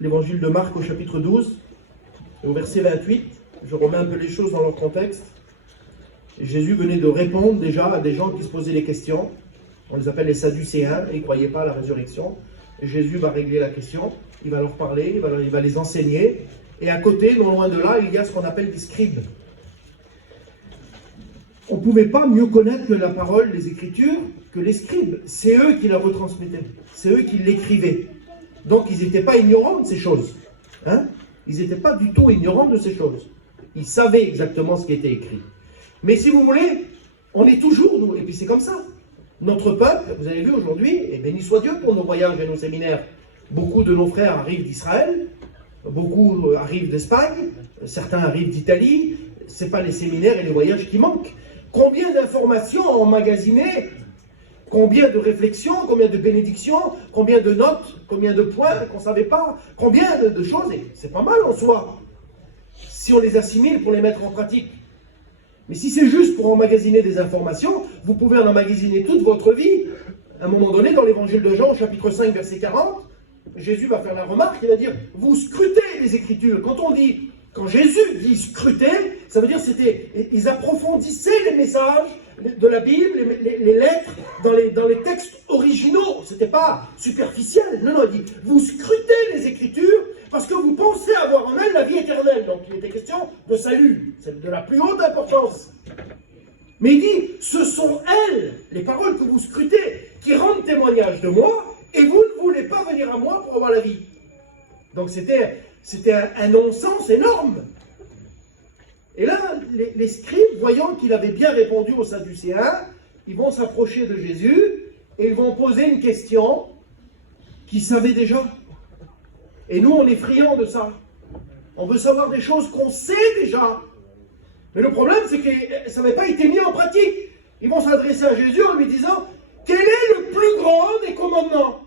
l'évangile de Marc au chapitre 12, au verset 28. Je remets un peu les choses dans leur contexte. Jésus venait de répondre déjà à des gens qui se posaient des questions. On les appelle les Sadducéens, et ils ne croyaient pas à la résurrection. Et Jésus va régler la question, il va leur parler, il va les enseigner. Et à côté, non loin de là, il y a ce qu'on appelle des scribes. On ne pouvait pas mieux connaître que la parole, les Écritures, que les scribes. C'est eux qui la retransmettaient, c'est eux qui l'écrivaient. Donc ils n'étaient pas ignorants de ces choses. Hein? Ils n'étaient pas du tout ignorants de ces choses. Ils savaient exactement ce qui était écrit. Mais si vous voulez, on est toujours, nous, et puis c'est comme ça. Notre peuple, vous avez vu aujourd'hui, et béni soit Dieu pour nos voyages et nos séminaires, beaucoup de nos frères arrivent d'Israël, beaucoup arrivent d'Espagne, certains arrivent d'Italie. Ce n'est pas les séminaires et les voyages qui manquent. Combien d'informations emmagasinées, combien de réflexions, combien de bénédictions, combien de notes, combien de points qu'on ne savait pas, combien de choses, et c'est pas mal en soi, si on les assimile pour les mettre en pratique. Mais si c'est juste pour emmagasiner des informations, vous pouvez en emmagasiner toute votre vie. À un moment donné, dans l'évangile de Jean, chapitre 5, verset 40, Jésus va faire la remarque, il va dire, vous scrutez les Écritures. Quand Jésus dit scruter, ça veut dire ils approfondissaient les messages de la Bible, les lettres, dans les textes originaux. Ce n'était pas superficiel. Non, il dit, vous scrutez les Écritures parce que vous pensez avoir en elles la vie éternelle. Donc il était question de salut, c'est de la plus haute importance. Mais il dit, ce sont elles, les paroles que vous scrutez, qui rendent témoignage de moi, et vous ne voulez pas venir à moi pour avoir la vie. Donc c'était un non-sens énorme. Et là, les scribes, voyant qu'il avait bien répondu aux Sadducéens, ils vont s'approcher de Jésus et ils vont poser une question qu'ils savaient déjà. Et nous, on est friands de ça. On veut savoir des choses qu'on sait déjà. Mais le problème, c'est que ça n'avait pas été mis en pratique. Ils vont s'adresser à Jésus en lui disant, quel est le plus grand des commandements?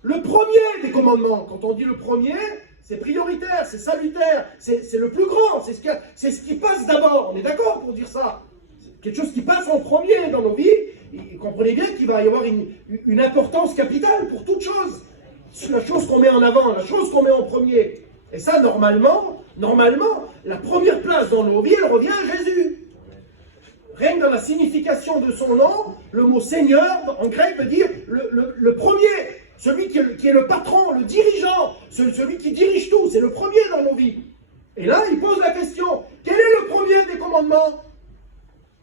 Le premier des commandements. Quand on dit le premier, c'est prioritaire, c'est salutaire, c'est le plus grand, c'est ce qui passe d'abord. On est d'accord pour dire ça? C'est quelque chose qui passe en premier dans nos vies. Et comprenez bien qu'il va y avoir une importance capitale pour toute chose. C'est la chose qu'on met en avant, la chose qu'on met en premier. Et ça, normalement, la première place dans nos vies, elle revient à Jésus. Rien que dans la signification de son nom, le mot Seigneur, en grec, veut dire le premier. Celui qui est le patron, le dirigeant, celui qui dirige tout, c'est le premier dans nos vies. Et là, il pose la question, quel est le premier des commandements?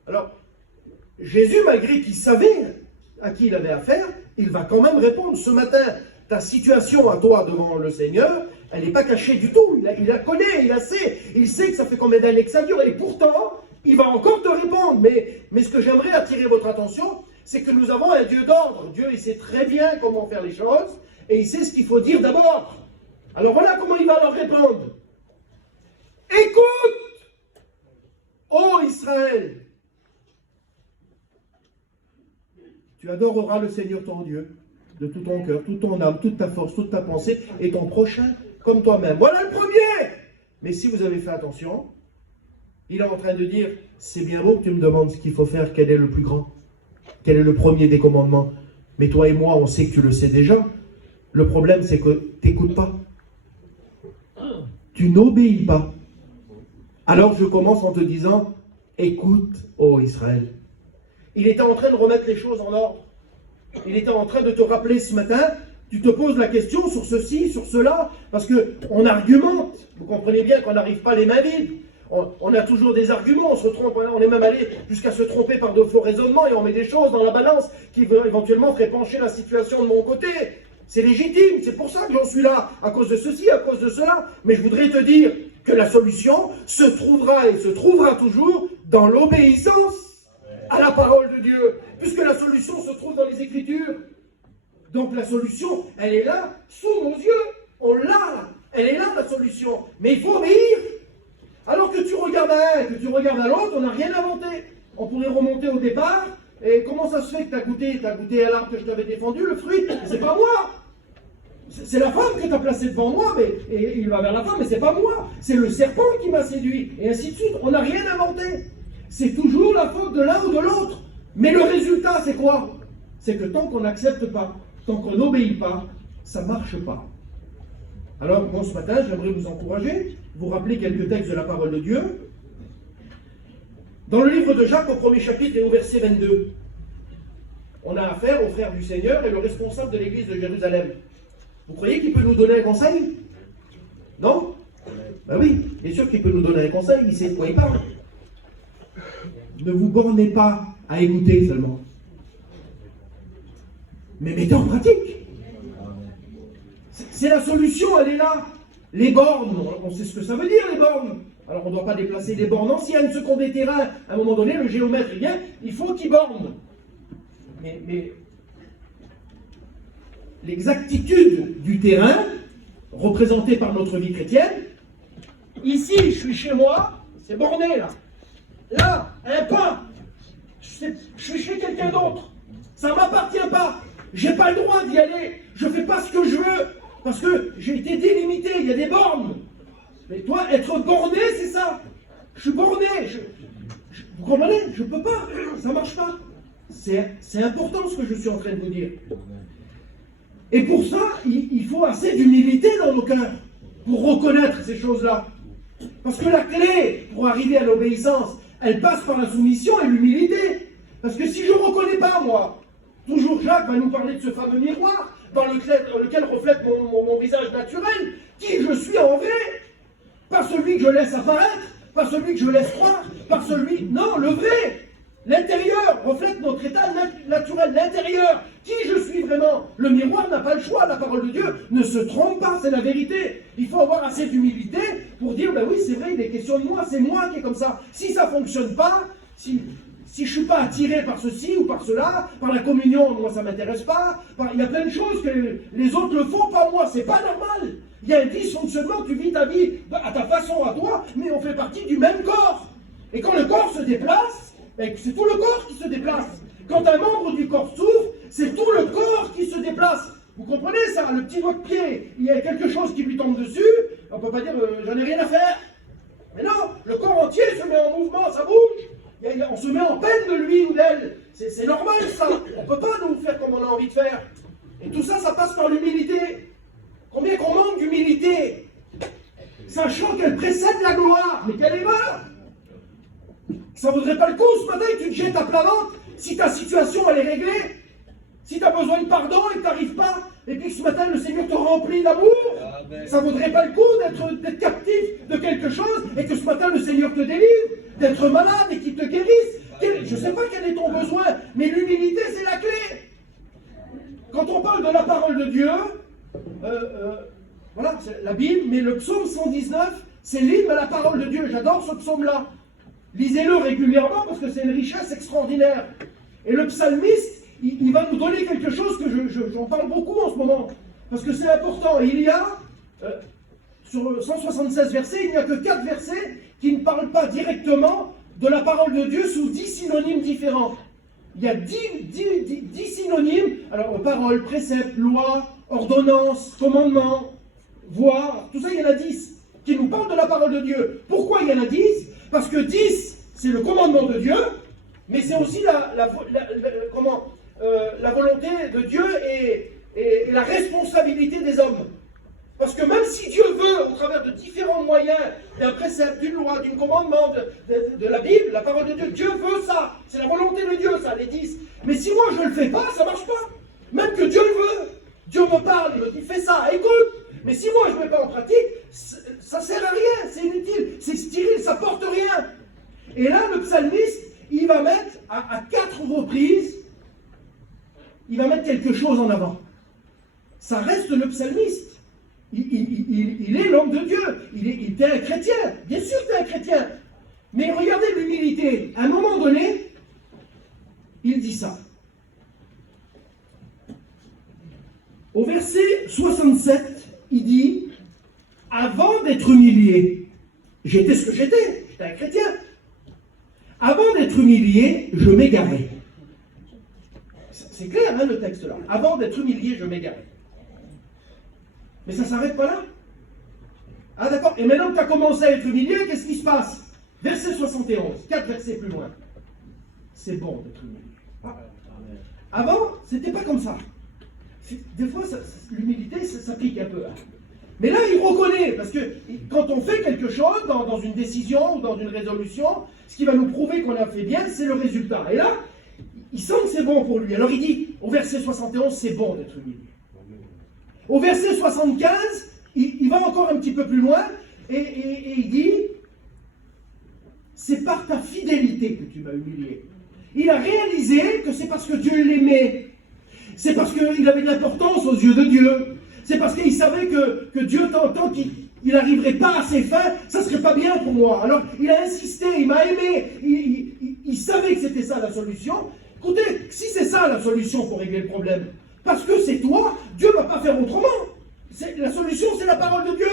Alors, Jésus, malgré qu'il savait à qui il avait affaire, il va quand même répondre. Ce matin, ta situation à toi devant le Seigneur, elle n'est pas cachée du tout. Il la connaît, il sait que ça fait combien d'années que ça dure, et pourtant, il va encore te répondre. Mais ce que j'aimerais attirer votre attention, c'est que nous avons un Dieu d'ordre. Dieu, il sait très bien comment faire les choses, et il sait ce qu'il faut dire d'abord. Alors voilà comment il va leur répondre. Écoute, ô Israël, tu adoreras le Seigneur ton Dieu, de tout ton cœur, toute ton âme, toute ta force, toute ta pensée, et ton prochain comme toi-même. Voilà le premier. Mais si vous avez fait attention, il est en train de dire, c'est bien beau que tu me demandes ce qu'il faut faire, quel est le plus grand. Quel est le premier des commandements? Mais toi et moi, on sait que tu le sais déjà. Le problème, c'est que tu n'écoutes pas. Tu n'obéis pas. Alors je commence en te disant, écoute, ô Israël. Il était en train de remettre les choses en ordre. Il était en train de te rappeler ce matin, tu te poses la question sur ceci, sur cela, parce qu'on argumente. Vous comprenez bien qu'on n'arrive pas les mains vides. On a toujours des arguments, on se trompe, on est même allé jusqu'à se tromper par de faux raisonnements et on met des choses dans la balance qui éventuellement feraient pencher la situation de mon côté. C'est légitime, c'est pour ça que j'en suis là, à cause de ceci, à cause de cela. Mais je voudrais te dire que la solution se trouvera et se trouvera toujours dans l'obéissance à la parole de Dieu, puisque la solution se trouve dans les Écritures. Donc la solution, elle est là, sous nos yeux, on l'a là, elle est là la solution, mais il faut obéir. Alors que tu regardes à un, que tu regardes à l'autre, on n'a rien inventé. On pourrait remonter au départ, et comment ça se fait que tu as goûté à l'arbre que je t'avais défendu, le fruit? C'est pas moi. C'est la femme que tu as placée devant moi, et il va vers la femme, mais c'est pas moi. C'est le serpent qui m'a séduit, et ainsi de suite. On n'a rien inventé. C'est toujours la faute de l'un ou de l'autre. Mais le résultat, c'est quoi? C'est que tant qu'on n'accepte pas, tant qu'on n'obéit pas, ça ne marche pas. Alors, bon, ce matin, j'aimerais vous encourager, vous rappeler quelques textes de la parole de Dieu. Dans le livre de Jacques, au premier chapitre et au verset 22, on a affaire au frère du Seigneur et le responsable de l'église de Jérusalem. Vous croyez qu'il peut nous donner un conseil? Non? Ben oui, bien sûr qu'il peut nous donner un conseil, il sait de quoi il parle. Ne vous bornez pas à écouter seulement, mais mettez en pratique. C'est la solution, elle est là. Les bornes, on sait ce que ça veut dire, les bornes. Alors on ne doit pas déplacer des bornes anciennes, ceux qui ont des terrains, à un moment donné, le géomètre il vient, il faut qu'il borne. Mais l'exactitude du terrain, représentée par notre vie chrétienne, ici, je suis chez moi, c'est borné là. Là, un pas, je suis chez quelqu'un d'autre. Ça ne m'appartient pas. Je n'ai pas le droit d'y aller. Je ne fais pas ce que je veux. Parce que j'ai été délimité, il y a des bornes. Mais toi, être borné, c'est ça. Je suis borné. Vous comprenez? Je ne peux pas. Ça ne marche pas. C'est important ce que je suis en train de vous dire. Et pour ça, il faut assez d'humilité dans nos cœurs pour reconnaître ces choses-là. Parce que la clé pour arriver à l'obéissance, elle passe par la soumission et l'humilité. Parce que si je ne reconnais pas, moi, toujours Jacques va nous parler de ce fameux miroir dans lequel reflète mon visage naturel, qui je suis en vrai. Pas celui que je laisse apparaître, pas celui que je laisse croire, pas celui... Non, le vrai. L'intérieur reflète notre état naturel, l'intérieur. Qui je suis vraiment? Le miroir n'a pas le choix, la parole de Dieu ne se trompe pas, c'est la vérité. Il faut avoir assez d'humilité pour dire, ben oui, c'est vrai, il est question de moi, c'est moi qui est comme ça. Si ça ne fonctionne pas, si je ne suis pas attiré par ceci ou par cela, par la communion, moi ça ne m'intéresse pas, il y a plein de choses que les autres le font, pas moi, c'est pas normal. Il y a un dysfonctionnement, tu vis ta vie à ta façon, à toi, mais on fait partie du même corps. Et quand le corps se déplace, c'est tout le corps qui se déplace. Quand un membre du corps souffre, c'est tout le corps qui se déplace. Vous comprenez ça? Le petit doigt de pied, il y a quelque chose qui lui tombe dessus, on ne peut pas dire j'en ai rien à faire. Mais non, le corps entier se met en mouvement, ça bouge. On se met en peine de lui ou d'elle. C'est normal ça. On ne peut pas nous faire comme on a envie de faire. Et tout ça, ça passe par l'humilité. Combien qu'on manque d'humilité, sachant qu'elle précède la gloire. Mais quelle erreur! Ça ne vaudrait pas le coup ce matin que tu te jettes à plat ventre si ta situation elle est réglée, si tu as besoin de pardon et que tu n'arrives pas, et puis que ce matin le Seigneur te remplit d'amour. Ça ne vaudrait pas le coup d'être captif de quelque chose et que ce matin le Seigneur te délivre, d'être malade et qu'il te guérisse. Je ne sais pas quel est ton besoin, mais l'humilité c'est la clé. Quand on parle de la parole de Dieu, voilà, c'est la Bible, mais le psaume 119, c'est l'hymne à la parole de Dieu. J'adore ce psaume-là. Lisez-le régulièrement parce que c'est une richesse extraordinaire. Et le psalmiste, il va nous donner quelque chose que j'en parle beaucoup en ce moment. Parce que c'est important. Il y a, sur 176 versets, il n'y a que 4 versets qui ne parlent pas directement de la parole de Dieu sous 10 synonymes différents. Il y a 10 synonymes. Alors, parole, précepte, loi, ordonnance, commandement, voix, tout ça, il y en a 10 qui nous parlent de la parole de Dieu. Pourquoi il y en a 10? Parce que 10, c'est le commandement de Dieu, mais c'est aussi la volonté de Dieu et la responsabilité des hommes. Parce que même si Dieu veut, au travers de différents moyens, d'un précepte, d'une loi, d'un commandement, de la Bible, la parole de Dieu, Dieu veut ça. C'est la volonté de Dieu, ça, les 10. Mais si moi je ne le fais pas, ça ne marche pas. Même que Dieu le veut. Dieu me parle, il me dit, fais ça, écoute. Mais si moi je ne mets pas en pratique, ça ne sert à rien, c'est inutile, c'est stérile, ça ne porte rien. Et là, le psalmiste, il va mettre, à 4 reprises, il va mettre quelque chose en avant. Ça reste le psalmiste. Il est l'homme de Dieu. Il est un chrétien. Bien sûr que tu es un chrétien. Mais regardez l'humilité. À un moment donné, il dit ça. Au verset 67, il dit « Avant d'être humilié, j'étais ce que j'étais un chrétien. Avant d'être humilié, je m'égarais. » C'est clair, hein, le texte là. Avant d'être humilié, je m'égarais. Mais ça ne s'arrête pas là. Ah d'accord, et maintenant que tu as commencé à être humilié, qu'est-ce qui se passe? Verset 71, 4 versets plus loin. C'est bon d'être humilié. Ah. Avant, c'était pas comme ça. Des fois, l'humilité, ça pique un peu. Hein. Mais là, il reconnaît, parce que quand on fait quelque chose, dans une décision ou dans une résolution, ce qui va nous prouver qu'on a fait bien, c'est le résultat. Et là, il sent que c'est bon pour lui. Alors il dit, au verset 71, c'est bon d'être humilié. Au verset 75, il va encore un petit peu plus loin, et il dit, c'est par ta fidélité que tu m'as humilié. Il a réalisé que c'est parce que Dieu l'aimait. C'est parce qu'il avait de l'importance aux yeux de Dieu. C'est parce qu'il savait que Dieu, tant qu'il n'arriverait pas à ses fins, ça ne serait pas bien pour moi. Alors, il a insisté, il m'a aimé, il savait que c'était ça la solution. Écoutez, si c'est ça la solution pour régler le problème, parce que c'est toi, Dieu ne va pas faire autrement. La solution, c'est la parole de Dieu.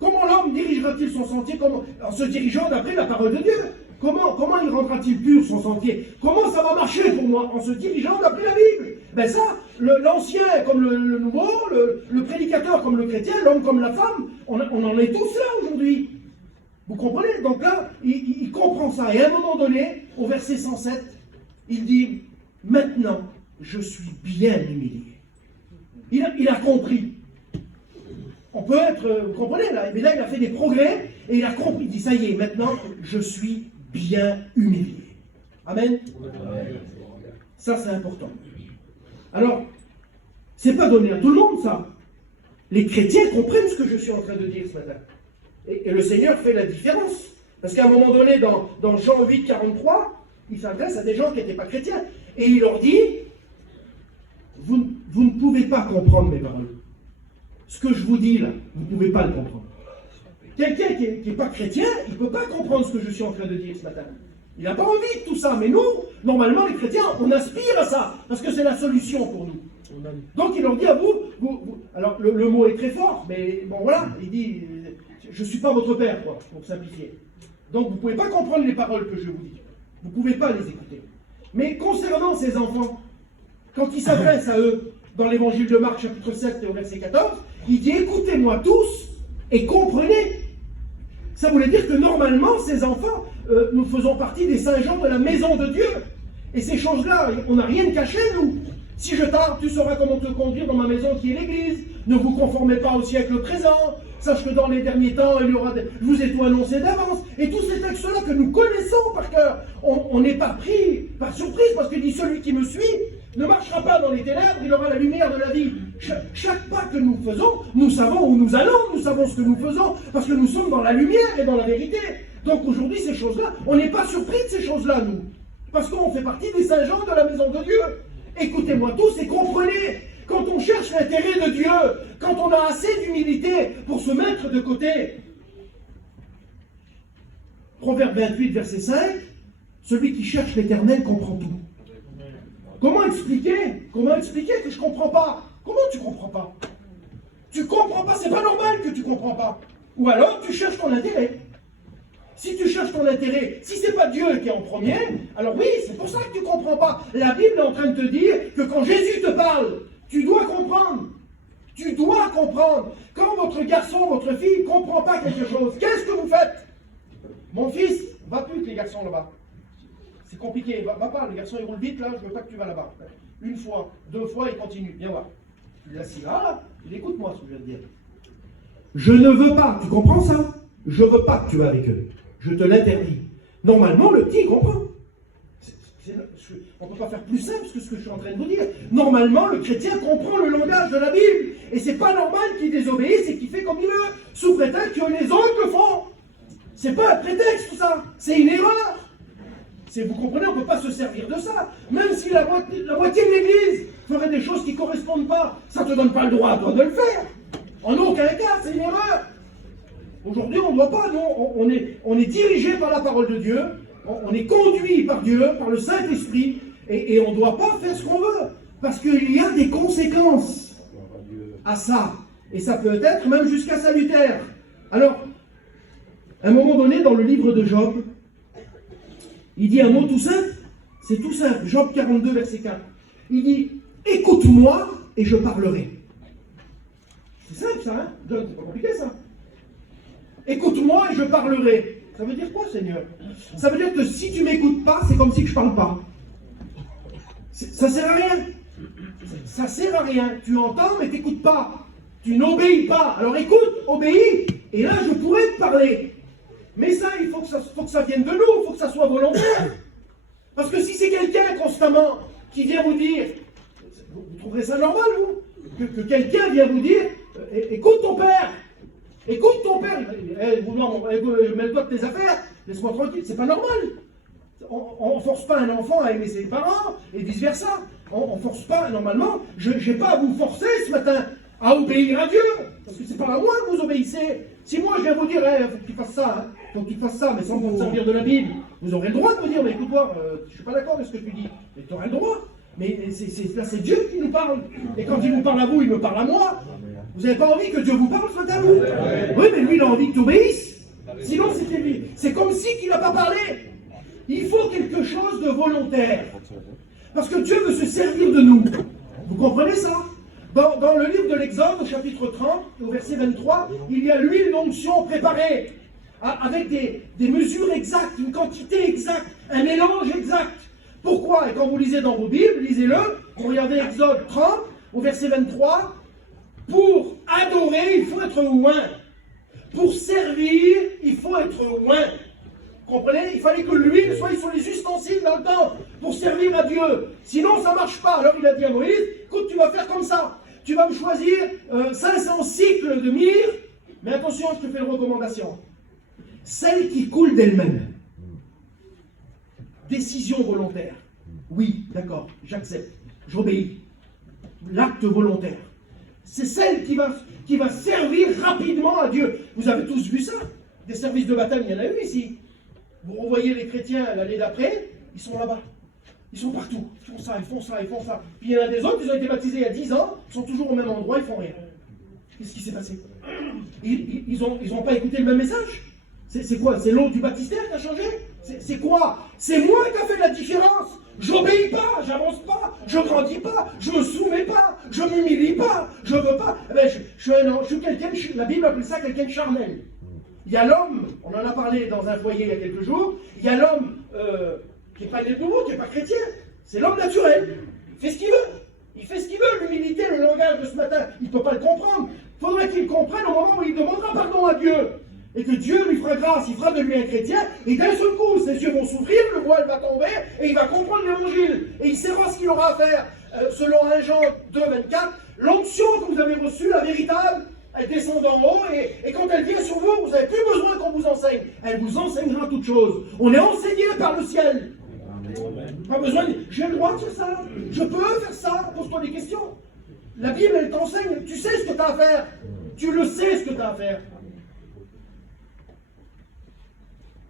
Comment l'homme dirigera-t-il son sentier en se dirigeant d'après la parole de Dieu? Comment il rendra-t-il pur son sentier? Comment ça va marcher pour moi en se dirigeant d'après la Bible? Ben ça, l'ancien comme le nouveau, le prédicateur comme le chrétien, l'homme comme la femme, on en est tous là aujourd'hui. Vous comprenez? Donc là, il comprend ça. Et à un moment donné, au verset 107, il dit, maintenant, je suis bien humilié. Il a compris. On peut être, vous comprenez là, mais là il a fait des progrès et il a compris, il dit ça y est, maintenant je suis bien humilié. Amen. Ça c'est important. Alors, c'est pas donné à tout le monde ça. Les chrétiens comprennent ce que je suis en train de dire ce matin. Et le Seigneur fait la différence. Parce qu'à un moment donné, dans Jean 8, 43, il s'adresse à des gens qui n'étaient pas chrétiens. Et il leur dit, vous ne pouvez pas comprendre mes paroles. Ce que je vous dis là, vous ne pouvez pas le comprendre. Quelqu'un qui n'est pas chrétien, il ne peut pas comprendre ce que je suis en train de dire ce matin. Il n'a pas envie de tout ça. Mais nous, normalement, les chrétiens, on aspire à ça. Parce que c'est la solution pour nous. Donc il leur dit à vous alors le mot est très fort, mais bon voilà, il dit, je ne suis pas votre père, quoi, pour simplifier. Donc vous ne pouvez pas comprendre les paroles que je vous dis. Vous ne pouvez pas les écouter. Mais concernant ces enfants, quand il s'adresse à eux, dans l'évangile de Marc, chapitre 7, au verset 14, il dit, écoutez-moi tous et comprenez. Ça voulait dire que normalement, ces enfants, nous faisons partie des saints gens de la maison de Dieu. Et ces choses-là, on n'a rien caché, nous. Si je tarde, tu sauras comment te conduire dans ma maison qui est l'Église. Ne vous conformez pas au siècle présent. Sache que dans les derniers temps, il y aura je vous ai tout annoncé d'avance. Et tous ces textes-là que nous connaissons par cœur, on n'est pas pris par surprise, parce qu'il dit, celui qui me suit ne marchera pas dans les ténèbres, il aura la lumière de la vie. Chaque pas que nous faisons, nous savons où nous allons, nous savons ce que nous faisons, parce que nous sommes dans la lumière et dans la vérité. Donc aujourd'hui, ces choses-là, on n'est pas surpris de ces choses-là, nous. Parce qu'on fait partie des saints gens de la maison de Dieu. Écoutez-moi tous et comprenez, quand on cherche l'intérêt de Dieu, quand on a assez d'humilité pour se mettre de côté. Proverbe 28, verset 5, celui qui cherche l'Éternel comprend tout. Comment expliquer que je ne comprends pas? Comment tu ne comprends pas? Tu ne comprends pas, c'est pas normal que tu ne comprends pas. Ou alors tu cherches ton intérêt. Si tu cherches ton intérêt, si ce n'est pas Dieu qui est en premier, alors oui, c'est pour ça que tu ne comprends pas. La Bible est en train de te dire que quand Jésus te parle, tu dois comprendre. Tu dois comprendre. Quand votre garçon, votre fille ne comprend pas quelque chose, qu'est-ce que vous faites? Mon fils, va plus avec les garçons là-bas. C'est compliqué, va pas, les garçons ils roulent vite là, je veux pas que tu vas là-bas. Une fois, deux fois, il continue, viens voir. Tu l'assis là, il écoute-moi ce que je viens de dire. Je ne veux pas, tu comprends ça? Je ne veux pas que tu vas avec eux. Je te l'interdis. Normalement, le petit comprend. On ne peut pas faire plus simple que ce que je suis en train de vous dire. Normalement, le chrétien comprend le langage de la Bible. Et c'est pas normal qu'il désobéisse et qu'il fait comme il veut, sous prétexte que les autres le font. C'est pas un prétexte tout ça, c'est une erreur. Vous comprenez, on ne peut pas se servir de ça. Même si la moitié de l'Église ferait des choses qui ne correspondent pas, ça ne te donne pas le droit, toi, de le faire. En aucun cas, c'est une erreur. Aujourd'hui, on ne doit pas, non, on est dirigé par la parole de Dieu, on est conduit par Dieu, par le Saint-Esprit, et on ne doit pas faire ce qu'on veut, parce qu'il y a des conséquences à ça, et ça peut être même jusqu'à salutaire. Alors, à un moment donné, dans le livre de Job, il dit un mot tout simple, c'est tout simple, Job 42, verset 4. Il dit, écoute-moi et je parlerai. C'est simple ça, hein? C'est pas compliqué ça. Écoute-moi et je parlerai. Ça veut dire quoi, Seigneur? Ça veut dire que si tu ne m'écoutes pas, c'est comme si je ne parle pas. Ça ne sert à rien. Ça ne sert à rien. Tu entends, mais tu n'écoutes pas. Tu n'obéis pas. Alors écoute, obéis, et là je pourrais te parler. Mais ça, il faut que ça vienne de nous, il faut que ça soit volontaire. Parce que si c'est quelqu'un constamment qui vient vous dire, vous trouverez ça normal, vous, que quelqu'un vient vous dire, écoute ton père, mêle-toi de tes affaires, laisse-moi tranquille, c'est pas normal. On ne force pas un enfant à aimer ses parents, et vice-versa. On ne force pas, normalement, je n'ai pas à vous forcer ce matin à obéir à Dieu, parce que c'est pas à moi que vous obéissez. Si moi je viens vous dire, il faut que tu fasses ça, faut que tu fasses ça, mais sans vous servir de la Bible, vous aurez le droit de me dire, mais écoute-moi, je ne suis pas d'accord avec ce que tu dis, mais tu auras le droit. Mais là, c'est Dieu qui nous parle. Et quand il vous parle à vous, il me parle à moi. Vous n'avez pas envie que Dieu vous parle, soit à vous. Oui, mais lui, il a envie que tu obéisses. Sinon, c'était lui. C'est comme si il n'a pas parlé. Il faut quelque chose de volontaire. Parce que Dieu veut se servir de nous. Vous comprenez ça? Dans le livre de l'Exode, au chapitre 30, au verset 23, il y a l'huile d'onction préparée, avec des mesures exactes, une quantité exacte, un mélange exact. Pourquoi? Et quand vous lisez dans vos Bibles, lisez-le, regardez Exode 30, au verset 23, pour adorer, il faut être loin. Pour servir, il faut être loin. Vous comprenez? Il fallait que l'huile soit sur les ustensiles dans le temple pour servir à Dieu. Sinon, ça ne marche pas. Alors il a dit à Moïse, écoute, tu vas faire comme ça. Tu vas me choisir 500 cycles de myrrhe, mais attention, je te fais une recommandation. Celle qui coule d'elle-même. Décision volontaire. Oui, d'accord, j'accepte, j'obéis. L'acte volontaire. C'est celle qui va servir rapidement à Dieu. Vous avez tous vu ça? Des services de baptême, il y en a eu ici. Vous revoyez les chrétiens l'année d'après, ils sont là-bas. Ils sont partout. Ils font ça, ils font ça, ils font ça. Puis il y en a des autres, ils ont été baptisés il y a 10 ans, ils sont toujours au même endroit, ils font rien. Qu'est-ce qui s'est passé? Ils ont pas écouté le même message? C'est quoi? C'est l'eau du baptistère qui a changé? C'est quoi? C'est moi qui a fait la différence. J'obéis pas, j'avance pas, je grandis pas, je me soumets pas, je m'humilie pas, je veux pas. Eh ben, je suis quelqu'un, la Bible appelle ça quelqu'un de charnel. Il y a l'homme, on en a parlé dans un foyer il y a quelques jours, il y a l'homme qui n'est pas né de nouveau, qui n'est pas chrétien. C'est l'homme naturel. Il fait ce qu'il veut. Il fait ce qu'il veut. L'humilité, le langage de ce matin, il ne peut pas le comprendre. Il faudrait qu'il le comprenne au moment où il demandera pardon à Dieu. Et que Dieu lui fera grâce, il fera de lui un chrétien, et d'un seul coup, ses yeux vont s'ouvrir, le voile va tomber, et il va comprendre l'évangile. Et il saura ce qu'il aura à faire. Selon 1 Jean 2, 24, l'onction que vous avez reçue, la véritable, elle descend d'en haut, et quand elle vient sur vous, vous n'avez plus besoin qu'on vous enseigne. Elle vous enseignera toutes choses. On est enseigné par le ciel. Pas besoin de... J'ai le droit de faire ça. Je peux faire ça. Pose-toi des questions. La Bible, elle t'enseigne. Tu sais ce que tu as à faire. Tu le sais ce que tu as à faire.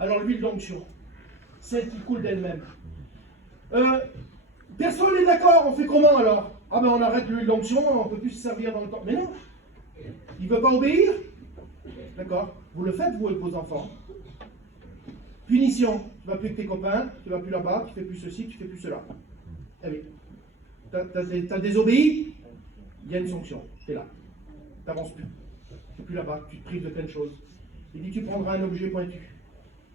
Alors l'huile d'onction, celle qui coule d'elle-même. Personne n'est d'accord, on fait comment alors? Ah ben on arrête l'huile d'onction, on ne peut plus se servir dans le temps. Mais non, il ne veut pas obéir. D'accord, vous le faites vous avec vos enfants. Punition, tu ne vas plus avec tes copains, tu ne vas plus là-bas, tu ne fais plus ceci, tu ne fais plus cela. Allez, tu as désobéi, il y a une sanction, tu es là. Tu n'avances plus. Tu n'es plus là-bas, tu te prives de telle chose. Il dit tu prendras un objet pointu.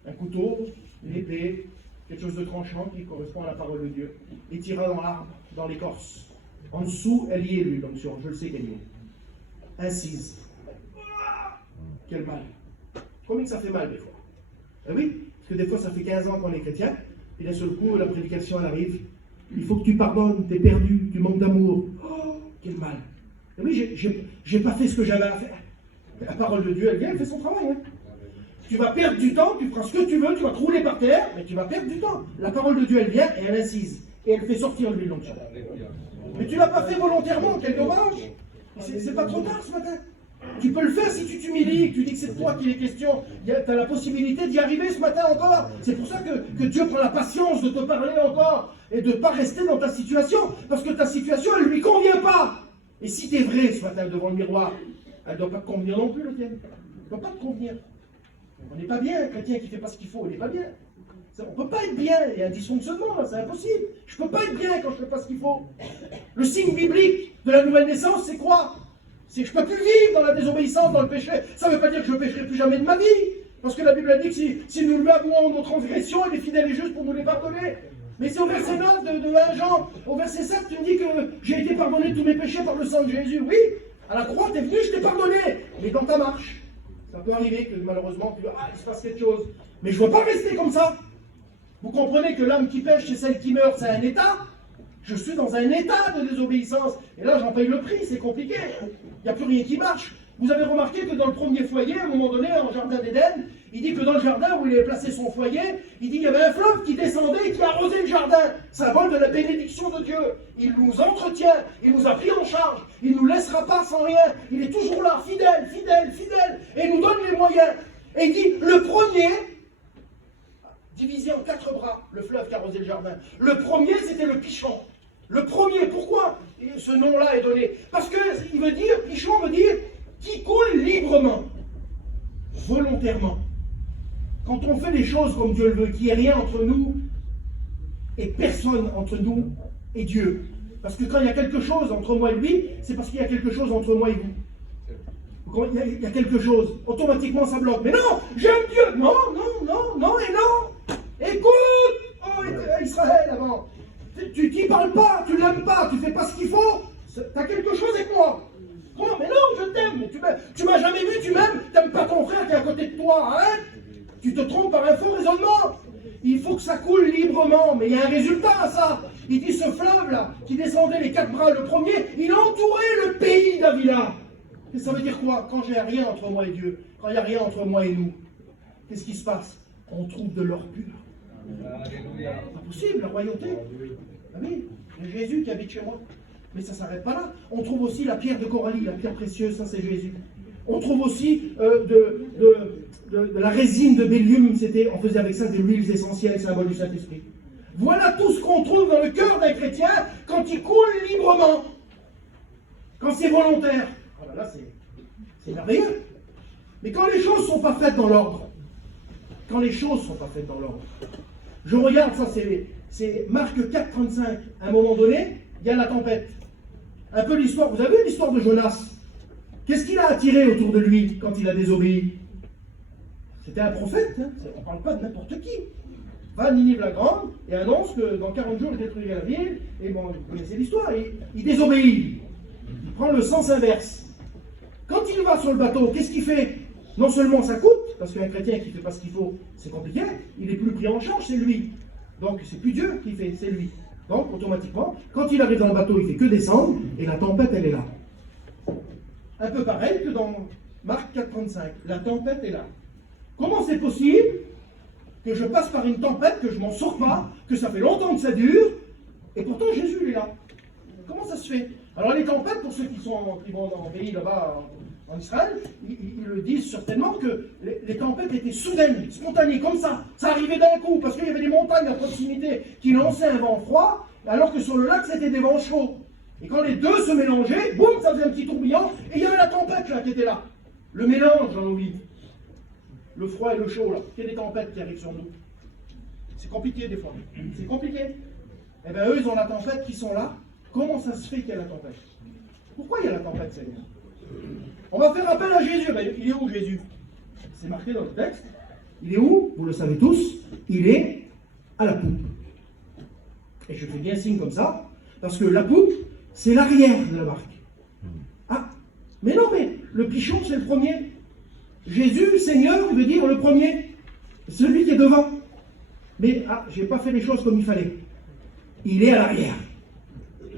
Un couteau, une épée, quelque chose de tranchant qui correspond à la parole de Dieu, et tira dans l'arbre, dans l'écorce. En dessous, elle y est l'huile d'onction, je le sais qu'elle y est. Incise. Quel mal. Combien que ça fait mal des fois? Eh oui, parce que des fois ça fait 15 ans qu'on est chrétien, et d'un seul coup la prédication elle arrive. Il faut que tu pardonnes, tu es perdu, tu manques d'amour. Oh, quel mal. Eh oui, j'ai pas fait ce que j'avais à faire. La parole de Dieu, elle vient, elle fait son travail. Hein. Tu vas perdre du temps, tu feras ce que tu veux, tu vas te rouler par terre, mais tu vas perdre du temps. La parole de Dieu, elle vient et elle incise. Et elle fait sortir l'huile d'onction. Mais tu ne l'as pas fait volontairement, quel dommage. C'est pas trop tard ce matin. Tu peux le faire si tu t'humilies, que tu dis que c'est de toi qu'il est question. Tu as la possibilité d'y arriver ce matin encore. C'est pour ça que Dieu prend la patience de te parler encore et de ne pas rester dans ta situation. Parce que ta situation, elle ne lui convient pas. Et si tu es vrai ce matin devant le miroir, elle ne doit pas te convenir non plus, le tienne. Elle ne doit pas te convenir. On n'est pas bien, un chrétien qui ne fait pas ce qu'il faut, on n'est pas bien. On ne peut pas être bien, il y a un dysfonctionnement, c'est impossible. Je ne peux pas être bien quand je ne fais pas ce qu'il faut. Le signe biblique de la nouvelle naissance, c'est quoi? C'est que je ne peux plus vivre dans la désobéissance, dans le péché. Ça ne veut pas dire que je ne pécherai plus jamais de ma vie. Parce que la Bible a dit que si nous lui avouons nos transgressions, elle est fidèle et juste pour nous les pardonner. Mais c'est au verset 9 de 1 Jean, au verset 7, tu me dis que j'ai été pardonné de tous mes péchés par le sang de Jésus. Oui, À la croix, tu es venu, je t'ai pardonné. Mais dans ta marche, ça peut arriver que malheureusement, il se passe quelque chose. Mais je ne veux pas rester comme ça. Vous comprenez que l'âme qui pêche, c'est celle qui meurt, c'est un état. Je suis dans un état de désobéissance. Et là, j'en paye le prix, c'est compliqué. Il n'y a plus rien qui marche. Vous avez remarqué que dans le premier foyer, à un moment donné, en jardin d'Éden, il dit que dans le jardin où il avait placé son foyer, il dit qu'il y avait un fleuve qui descendait et qui arrosait le jardin. Symbole de la bénédiction de Dieu. Il nous entretient, il nous a pris en charge, il ne nous laissera pas sans rien. Il est toujours là, fidèle, fidèle, fidèle, et il nous donne les moyens. Et il dit, le premier, divisé en 4 bras, le fleuve qui arrosait le jardin. Le premier, c'était le pichon. Le premier, pourquoi ce nom-là est donné? Parce que il veut dire, pichon veut dire, qui coule librement, volontairement. Quand on fait les choses comme Dieu le veut, qu'il n'y ait rien entre nous et personne entre nous et Dieu. Parce que quand il y a quelque chose entre moi et lui, c'est parce qu'il y a quelque chose entre moi et vous. Il y a quelque chose, automatiquement ça bloque. Mais non, j'aime Dieu. Non, non, non, non et non. Écoute, oh Israël avant. Tu n'y parles pas, tu l'aimes pas, tu fais pas ce qu'il faut. Tu as quelque chose avec moi. Comment? Mais non, je t'aime. Mais tu m'as jamais vu, tu m'aimes. Tu n'aimes pas ton frère qui est à côté de toi. Arrête. Tu te trompes par un faux raisonnement. Il faut que ça coule librement. Mais il y a un résultat à ça. Il dit ce fleuve-là, qui descendait les 4 bras, le premier, il a entouré le pays d'Avila. Et ça veut dire quoi? Quand il n'y a rien entre moi et Dieu, quand il n'y a rien entre moi et nous, qu'est-ce qui se passe? On trouve de l'or pur. Pas possible, la royauté. Ah oui, il y a Jésus qui habite chez moi. Mais ça ne s'arrête pas là. On trouve aussi la pierre de coralie, la pierre précieuse, ça c'est Jésus. On trouve aussi de la résine de Bélium, on faisait avec ça des huiles essentielles, symbole du Saint-Esprit. Voilà tout ce qu'on trouve dans le cœur d'un chrétien quand il coule librement, quand c'est volontaire. Ah ben là, c'est merveilleux. Mais quand les choses ne sont pas faites dans l'ordre, quand les choses ne sont pas faites dans l'ordre, je regarde, ça c'est Marc 4,35. À un moment donné, il y a la tempête. Un peu l'histoire, vous avez vu l'histoire de Jonas? Qu'est-ce qu'il a attiré autour de lui quand il a désobéi? C'était un prophète, hein? On ne parle pas de n'importe qui. Va à Ninive la Grande et annonce que dans 40 jours il détruirait la ville. Et bon, vous connaissez l'histoire, il désobéit. Il prend le sens inverse. Quand il va sur le bateau, qu'est-ce qu'il fait? Non seulement ça coûte, parce qu'un chrétien qui ne fait pas ce qu'il faut, c'est compliqué, il est plus pris en charge, c'est lui. Donc c'est plus Dieu qui fait, c'est lui. Donc automatiquement, quand il arrive dans le bateau, il ne fait que descendre, et la tempête, elle est là. Un peu pareil que dans Marc 4,35. La tempête est là. Comment c'est possible que je passe par une tempête, que je m'en sors pas, que ça fait longtemps que ça dure, et pourtant Jésus il est là? Comment ça se fait? Alors les tempêtes, pour ceux qui vont dans le pays là-bas, en Israël, ils le disent certainement que les tempêtes étaient soudaines, spontanées, comme ça. Ça arrivait d'un coup, parce qu'il y avait des montagnes à proximité qui lançaient un vent froid, alors que sur le lac, c'était des vents chauds. Et quand les deux se mélangeaient, boum, ça faisait un petit tourbillon, et il y avait la tempête là qui était là. Le mélange, j'en oublie. Le froid et le chaud, là. Il y a des tempêtes qui arrivent sur nous. C'est compliqué des fois. C'est compliqué. Eh bien, eux, ils ont la tempête qui sont là. Comment ça se fait qu'il y a la tempête? Pourquoi il y a la tempête, Seigneur? On va faire appel à Jésus. Ben, il est où Jésus? C'est marqué dans le texte. Il est où? Vous le savez tous. Il est à la poupe. Et je fais bien signe comme ça, parce que la poupe, c'est l'arrière de la barque. Ah, mais non, mais le pichon, c'est le premier. Jésus, Seigneur, il veut dire le premier. Celui qui est devant. Mais, je n'ai pas fait les choses comme il fallait. Il est à l'arrière.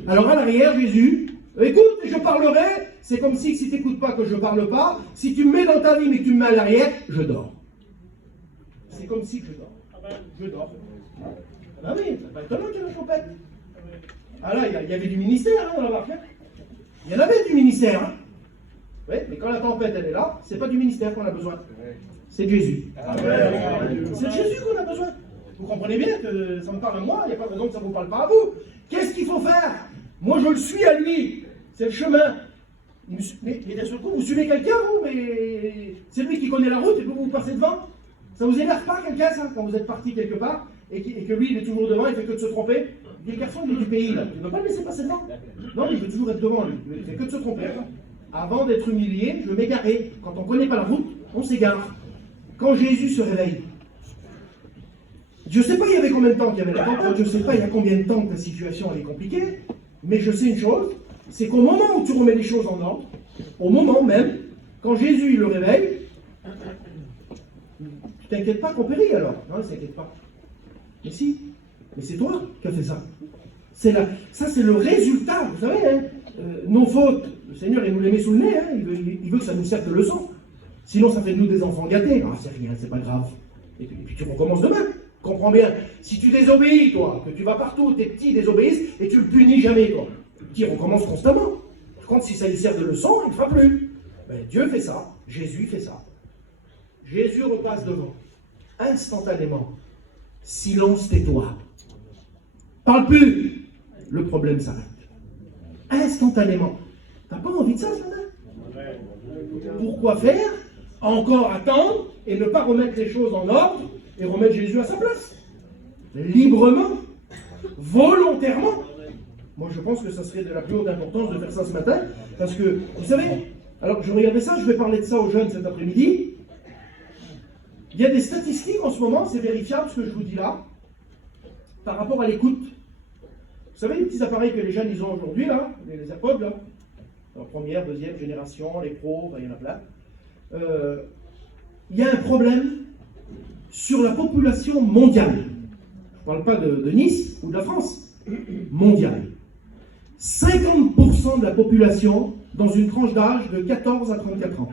Alors à l'arrière, Jésus, écoute, je parlerai. C'est comme si tu n'écoutes pas que je ne parle pas. Si tu me mets dans ta vie mais que tu me mets à l'arrière, je dors. C'est comme si je dors. Je dors. Ah oui, c'est pas étonnant qu'il y ait la tempête. Ah là, il y avait du ministère dans la barque. Il y en avait du ministère. Hein. Oui, mais quand la tempête elle est là, c'est pas du ministère qu'on a besoin. C'est de Jésus. C'est de Jésus qu'on a besoin. Vous comprenez bien que ça me parle à moi, il n'y a pas de raison que ça ne vous parle pas à vous. Qu'est-ce qu'il faut faire? Moi je le suis à lui. C'est le chemin. Mais d'un seul coup, vous suivez quelqu'un, vous, mais c'est lui qui connaît la route et que vous passez devant. Ça vous énerve pas quelqu'un, ça, quand vous êtes parti quelque part et que lui, il est toujours devant, il fait que de se tromper? Il est le garçon, il est du pays, là. Tu ne vas pas le laisser passer devant. Non, il veut toujours être devant, lui. Il fait que de se tromper. Avant d'être humilié, je m'égarais. Quand on ne connaît pas la route, on s'égare. Quand Jésus se réveille, je ne sais pas il y avait combien de temps qu'il y avait la tempête, je ne sais pas il y a combien de temps que la situation elle est compliquée, mais je sais une chose, c'est qu'au moment où tu remets les choses en ordre, au moment même, quand Jésus le réveille, tu t'inquiètes pas qu'on périt alors. Non, il ne s'inquiète pas. Mais si, mais c'est toi qui as fait ça. Ça, c'est le résultat, vous savez, hein, nos fautes, le Seigneur, il nous les met sous le nez, hein, il veut que ça nous serve de leçon. Sinon, ça fait de nous des enfants gâtés. Ah, c'est rien, c'est pas grave. Et puis tu recommences demain. Comprends bien. Si tu désobéis, toi, que tu vas partout, tes petits désobéissent, et tu le punis jamais, toi. Le petit recommence constamment. Par contre, si ça lui sert de leçon, il ne fera plus. Ben, Dieu fait ça. Jésus fait ça. Jésus repasse devant. Instantanément. Silence, tais-toi. Parle plus. Le problème s'arrête. Instantanément. T'as pas envie de ça, ce matin? Pourquoi faire? Encore attendre et ne pas remettre les choses en ordre et remettre Jésus à sa place. Librement. Volontairement. Moi, je pense que ça serait de la plus haute importance de faire ça ce matin. Parce que, vous savez, alors je regardais ça, je vais parler de ça aux jeunes cet après-midi. Il y a des statistiques en ce moment, c'est vérifiable ce que je vous dis là, par rapport à l'écoute. Vous savez, les petits appareils que les jeunes ils ont aujourd'hui, là, les AirPods, là, en première, deuxième génération, les pros, il y en a plein. Il y a un problème sur la population mondiale. Je ne parle pas de Nice ou de la France, mondiale. 50% de la population dans une tranche d'âge de 14 à 34 ans.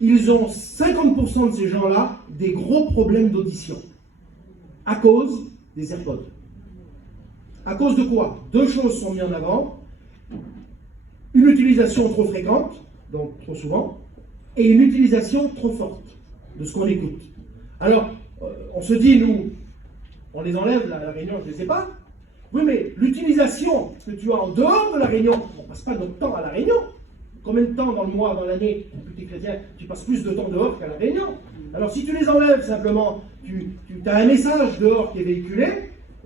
Ils ont 50% de ces gens-là des gros problèmes d'audition à cause des AirPods. À cause de quoi? Deux choses sont mises en avant. Une utilisation trop fréquente, donc trop souvent, et une utilisation trop forte de ce qu'on écoute. Alors, on se dit, nous, on les enlève, la réunion, je ne les ai pas. Oui, mais l'utilisation que tu as en dehors de la réunion, on ne passe pas notre temps à la réunion. Combien de temps dans le mois, dans l'année, depuis que tu es chrétien, tu passes plus de temps dehors qu'à la réunion? Alors, si tu les enlèves simplement, tu as un message dehors qui est véhiculé,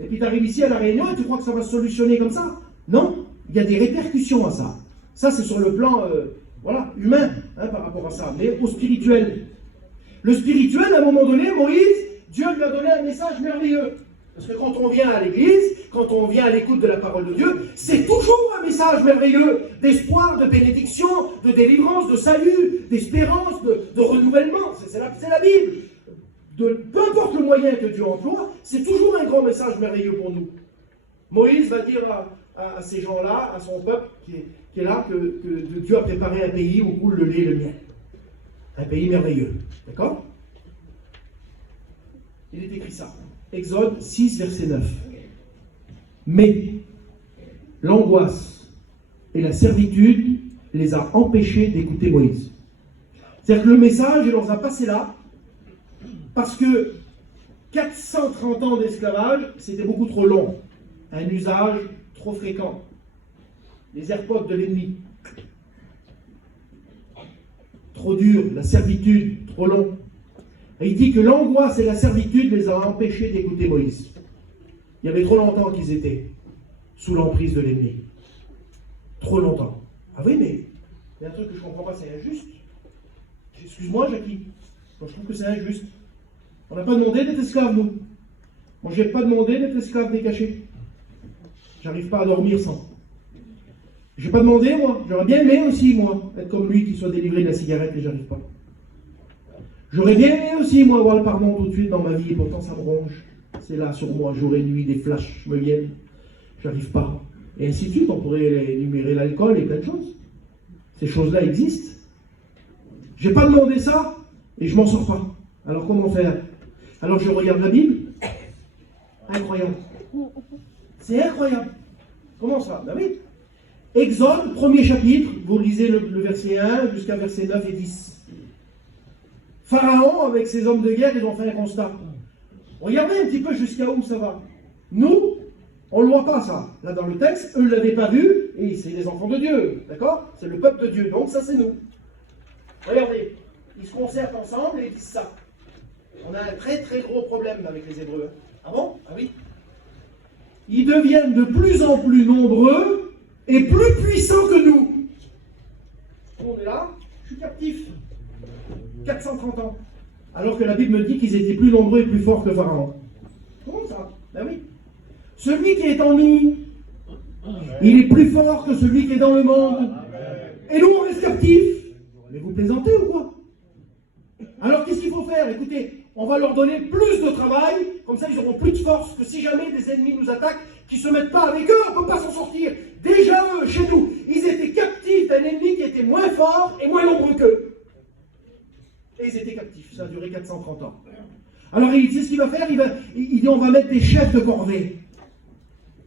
et puis tu arrives ici à la réunion et tu crois que ça va se solutionner comme ça? Non, il y a des répercussions à ça. Ça, c'est sur le plan humain par rapport à ça, mais au spirituel. Le spirituel, à un moment donné, Moïse, Dieu lui a donné un message merveilleux. Parce que quand on vient à l'église, quand on vient à l'écoute de la parole de Dieu, c'est toujours un message merveilleux d'espoir, de bénédiction, de délivrance, de salut, d'espérance, de renouvellement. C'est la Bible. Peu importe le moyen que Dieu emploie, c'est toujours un grand message merveilleux pour nous. Moïse va dire à ces gens-là, à son peuple qui est là, que Dieu a préparé un pays où coule le lait et le miel. Un pays merveilleux. D'accord? Il est écrit ça. Exode 6, verset 9. Mais l'angoisse et la servitude les a empêchés d'écouter Moïse. C'est-à-dire que le message, il leur a passé là, parce que 430 ans d'esclavage, c'était beaucoup trop long. Un usage trop fréquent. Les AirPods de l'ennemi. Trop dur, la servitude, trop long. Et il dit que l'angoisse et la servitude les a empêchés d'écouter Moïse. Il y avait trop longtemps qu'ils étaient sous l'emprise de l'ennemi. Trop longtemps. Ah oui, mais il y a un truc que je ne comprends pas, c'est injuste. Excuse-moi, Jackie. Moi, je trouve que c'est injuste. On n'a pas demandé d'être esclave, nous. Moi, je n'ai pas demandé d'être esclave décaché. J'arrive pas à dormir sans. Je n'ai pas demandé, moi. J'aurais bien aimé aussi, moi, être comme lui qui soit délivré de la cigarette et j'arrive pas. J'aurais bien aimé aussi, moi, avoir le pardon tout de suite dans ma vie, et pourtant ça me ronge. C'est là sur moi, jour et nuit, des flashs me viennent. J'arrive pas. Et ainsi de suite, on pourrait énumérer l'alcool et plein de choses. Ces choses-là existent. J'ai pas demandé ça, et je m'en sors pas. Alors comment faire? Alors je regarde la Bible. Incroyable. C'est incroyable. Comment ça? Ben oui. Exode, premier chapitre, vous lisez le verset 1 jusqu'à verset 9 et 10. Pharaon, avec ses hommes de guerre, ils ont fait un constat. Regardez un petit peu jusqu'à où ça va. Nous, on ne le voit pas ça. Là dans le texte, eux ne l'avaient pas vu, et c'est les enfants de Dieu, d'accord? C'est le peuple de Dieu, donc ça c'est nous. Regardez, ils se concertent ensemble et ils disent ça. On a un très très gros problème avec les Hébreux. Ah bon? Ah oui. Ils deviennent de plus en plus nombreux et plus puissants que nous. On est là, je suis captif. 430 ans. Alors que la Bible me dit qu'ils étaient plus nombreux et plus forts que Pharaon. Comment ça? Ben oui. Celui qui est en nous, Il est plus fort que celui qui est dans le monde. Et nous, on reste captifs. Mais vous plaisantez ou quoi? Alors, qu'est-ce qu'il faut faire? Écoutez, on va leur donner plus de travail, comme ça ils auront plus de force que si jamais des ennemis nous attaquent, qu'ils ne se mettent pas avec eux, on ne peut pas s'en sortir. Déjà eux, chez nous, ils étaient captifs d'un ennemi qui était moins fort et moins nombreux qu'eux. Et ils étaient captifs, ça a duré 430 ans. Alors il sait ce qu'il va faire, il dit on va mettre des chefs de corvée.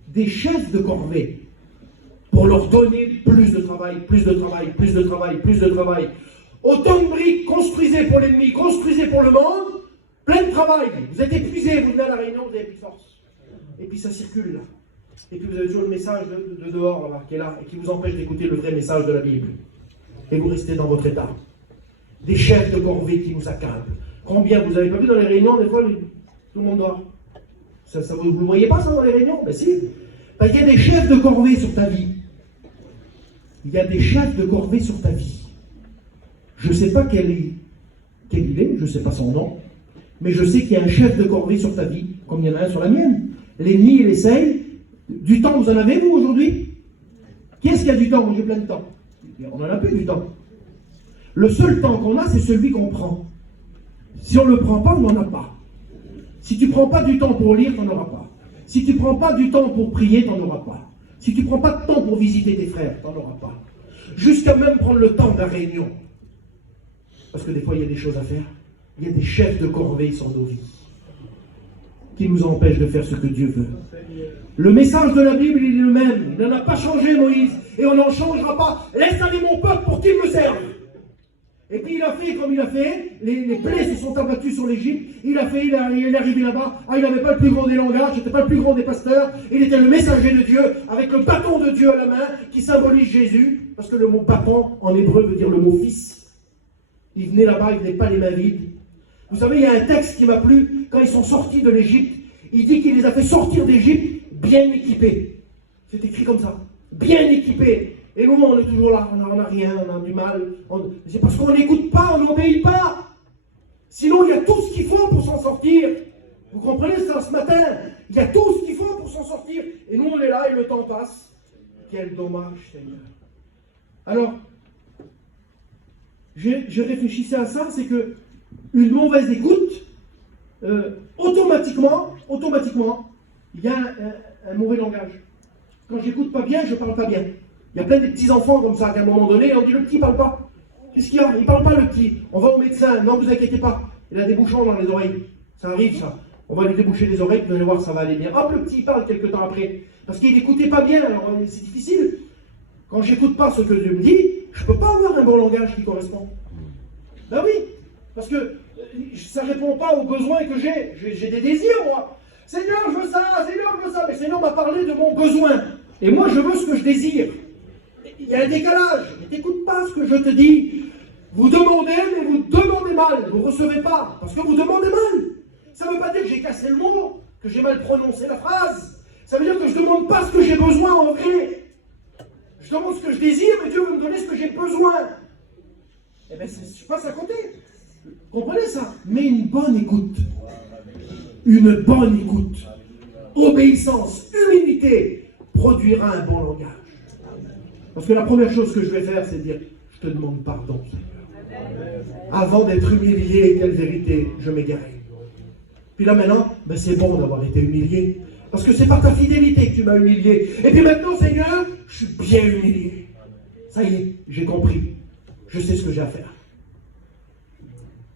Des chefs de corvée. Pour leur donner plus de travail, plus de travail, plus de travail, plus de travail. Autant de briques, construisez pour l'ennemi, construisez pour le monde, plein de travail. Vous êtes épuisés, vous venez à la réunion, vous n'avez plus de force. Et puis ça circule là. Et puis vous avez toujours le message de dehors là, qui est là, et qui vous empêche d'écouter le vrai message de la Bible. Et vous restez dans votre état. Des chefs de corvée qui vous accablent. Combien vous avez pas vu dans les réunions, des fois, tout le monde dort. Vous ne le voyez pas ça dans les réunions? Ben si. Ben, il y a des chefs de corvée sur ta vie. Il y a des chefs de corvée sur ta vie. Je ne sais pas quel il est, je ne sais pas son nom, mais je sais qu'il y a un chef de corvée sur ta vie, comme il y en a un sur la mienne. L'ennemi, il essaye. Du temps, vous en avez, vous, aujourd'hui? Qui est-ce qui a du temps? Moi, j'ai plein de temps. On n'en a plus du temps. Le seul temps qu'on a, c'est celui qu'on prend. Si on ne le prend pas, on n'en a pas. Si tu ne prends pas du temps pour lire, tu n'en auras pas. Si tu ne prends pas du temps pour prier, tu n'en auras pas. Si tu ne prends pas de temps pour visiter tes frères, tu n'en auras pas. Jusqu'à même prendre le temps de la réunion. Parce que des fois, il y a des choses à faire. Il y a des chefs de corvée sur nos vies qui nous empêchent de faire ce que Dieu veut. Le message de la Bible, il est le même. Il n'en a pas changé, Moïse. Et on n'en changera pas. Laisse aller mon peuple pour qu'il me serve. Et puis il a fait comme il a fait. Les plaies se sont abattues sur l'Égypte. Il est arrivé là-bas. Ah, il n'avait pas le plus grand des langages. Il n'était pas le plus grand des pasteurs. Il était le messager de Dieu avec le bâton de Dieu à la main qui symbolise Jésus. Parce que le mot bâton en hébreu veut dire le mot fils. Il venait là-bas, il venait pas les mains vides. Vous savez, il y a un texte qui m'a plu. Quand ils sont sortis de l'Égypte, il dit qu'il les a fait sortir d'Égypte bien équipés. C'est écrit comme ça. Bien équipés. Et nous, on est toujours là, on n'a rien, on a du mal. C'est parce qu'on n'écoute pas, on n'obéit pas. Sinon, il y a tout ce qu'il faut pour s'en sortir. Vous comprenez ça ce matin? Il y a tout ce qu'il faut pour s'en sortir. Et nous, on est là et le temps passe. Quel dommage, Seigneur. Alors, je réfléchissais à ça, c'est que une mauvaise écoute, automatiquement, il y a un mauvais langage. Quand j'écoute pas bien, je parle pas bien. Il y a plein de petits enfants comme ça, qu'à un moment donné, on dit le petit parle pas. Qu'est-ce qu'il y a? Il parle pas le petit. On va au médecin. Non, vous inquiétez pas. Il a des bouchons dans les oreilles. Ça arrive, ça. On va lui déboucher les oreilles, vous allez voir, ça va aller bien. Hop, le petit parle quelques temps après. Parce qu'il n'écoutait pas bien, alors c'est difficile. Quand j'écoute pas ce que Dieu me dit, je peux pas avoir un bon langage qui correspond. Ben oui, parce que ça répond pas aux besoins que j'ai. J'ai des désirs, moi. Seigneur, je veux ça, Seigneur, je veux ça. Mais Seigneur m'a parlé de mon besoin. Et moi, je veux ce que je désire. Il y a un décalage. Ne t'écoute pas ce que je te dis. Vous demandez, mais vous demandez mal. Vous ne recevez pas, parce que vous demandez mal. Ça ne veut pas dire que j'ai cassé le mot, que j'ai mal prononcé la phrase. Ça veut dire que je ne demande pas ce que j'ai besoin en vrai. Je demande ce que je désire, mais Dieu veut me donner ce que j'ai besoin. Eh bien, je passe à côté. Vous comprenez ça? Mais une bonne écoute. Une bonne écoute. Obéissance, humilité, produira un bon langage. Parce que la première chose que je vais faire, c'est dire, je te demande pardon, Seigneur. Avant d'être humilié, quelle vérité, je m'égarais. Puis là maintenant, ben c'est bon d'avoir été humilié. Parce que c'est par ta fidélité que tu m'as humilié. Et puis maintenant, Seigneur, je suis bien humilié. Ça y est, j'ai compris. Je sais ce que j'ai à faire.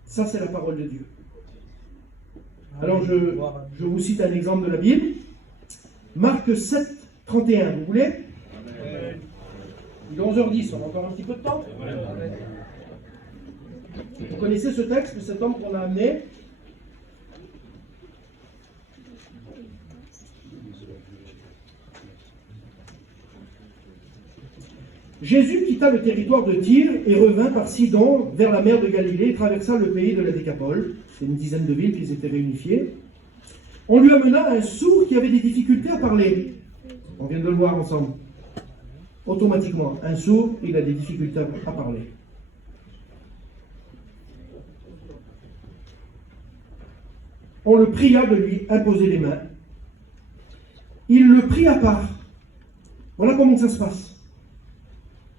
Ça, c'est la parole de Dieu. Alors, je vous cite un exemple de la Bible. Marc 7, 31, vous voulez? Il est 11h10, on a encore un petit peu de temps. Vous connaissez ce texte de cet homme qu'on a amené? Jésus quitta le territoire de Tyr et revint par Sidon vers la mer de Galilée et traversa le pays de la Décapole. C'est une dizaine de villes qui étaient réunifiées. On lui amena un sourd qui avait des difficultés à parler. On vient de le voir ensemble. Automatiquement, un sourd, il a des difficultés à parler. On le pria de lui imposer les mains. Il le prit à part. Voilà comment ça se passe.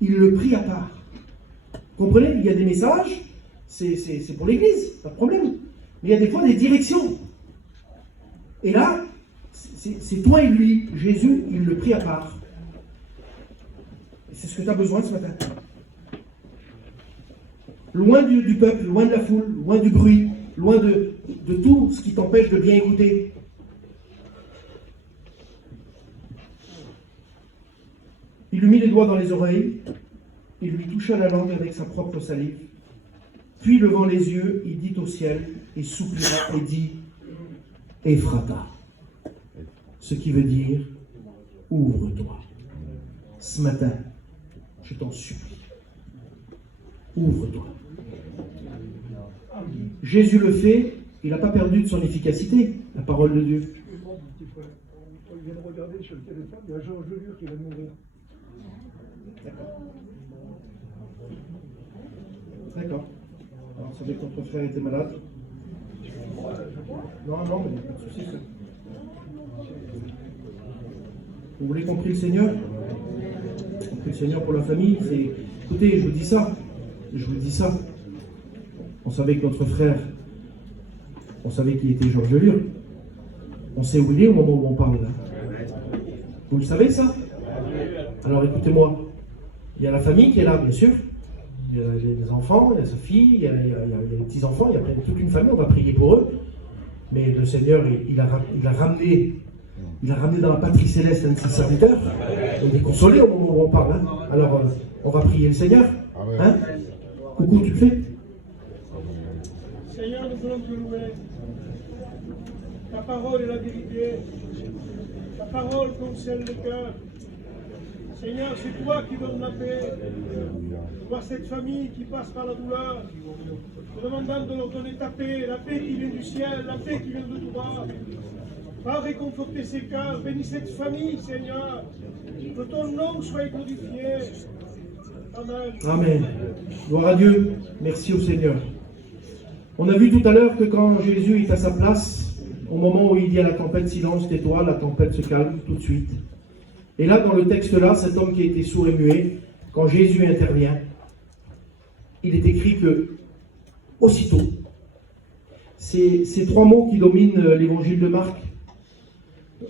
Il le prit à part. Vous comprenez? Il y a des messages, c'est pour l'église, pas de problème. Mais il y a des fois des directions. Et là, c'est toi et lui. Jésus, il le prit à part. Et c'est ce que tu as besoin ce matin. Loin du peuple, loin de la foule, loin du bruit, loin de tout ce qui t'empêche de bien écouter. Il lui mit les doigts dans les oreilles, il lui toucha la langue avec sa propre salive. Puis, levant les yeux, il dit au ciel, et soupira et dit, Ephrata, ce qui veut dire, ouvre-toi. Ce matin, je t'en supplie, ouvre-toi. Jésus le fait, il n'a pas perdu de son efficacité, la parole de Dieu. Excuse-moi, mon petit frère. On vient de regarder sur le téléphone, il y a Georges Lure qui va mourir. D'accord. Alors, on savait que ton frère était malade. Non, mais il n'y a pas de souci. Vous voulez qu'on prie le Seigneur? On prie le Seigneur pour la famille. Écoutez, je vous dis ça. On savait que notre frère, on savait qu'il était Georges Lure. On sait où il est au moment où on parle là. Vous le savez ça? Alors écoutez-moi. Il y a la famille qui est là, bien sûr. Il y a les enfants, il y a sa fille, il y a les petits-enfants, il y a toute une famille, on va prier pour eux. Mais le Seigneur, il a ramené dans la patrie céleste un de ses serviteurs. On est consolé au moment où on parle. Hein. Alors, on va prier le Seigneur. Hein? Coucou, tu le fais? Seigneur, nous voulons te louer. Ta parole est la vérité. Ta parole concerne le cœur. Seigneur, c'est toi qui donnes la paix. Vois cette famille qui passe par la douleur, te demandant de leur donner ta paix, la paix qui vient du ciel, la paix qui vient de toi. Va réconforter ces cœurs, bénis cette famille, Seigneur. Que ton nom soit glorifié. Amen. Amen. Gloire à Dieu. Merci au Seigneur. On a vu tout à l'heure que quand Jésus est à sa place, au moment où il dit à la tempête, silence, tais-toi, la tempête se calme tout de suite. Et là, dans le texte-là, cet homme qui était sourd et muet, quand Jésus intervient, il est écrit que, aussitôt, ces trois mots qui dominent l'évangile de Marc,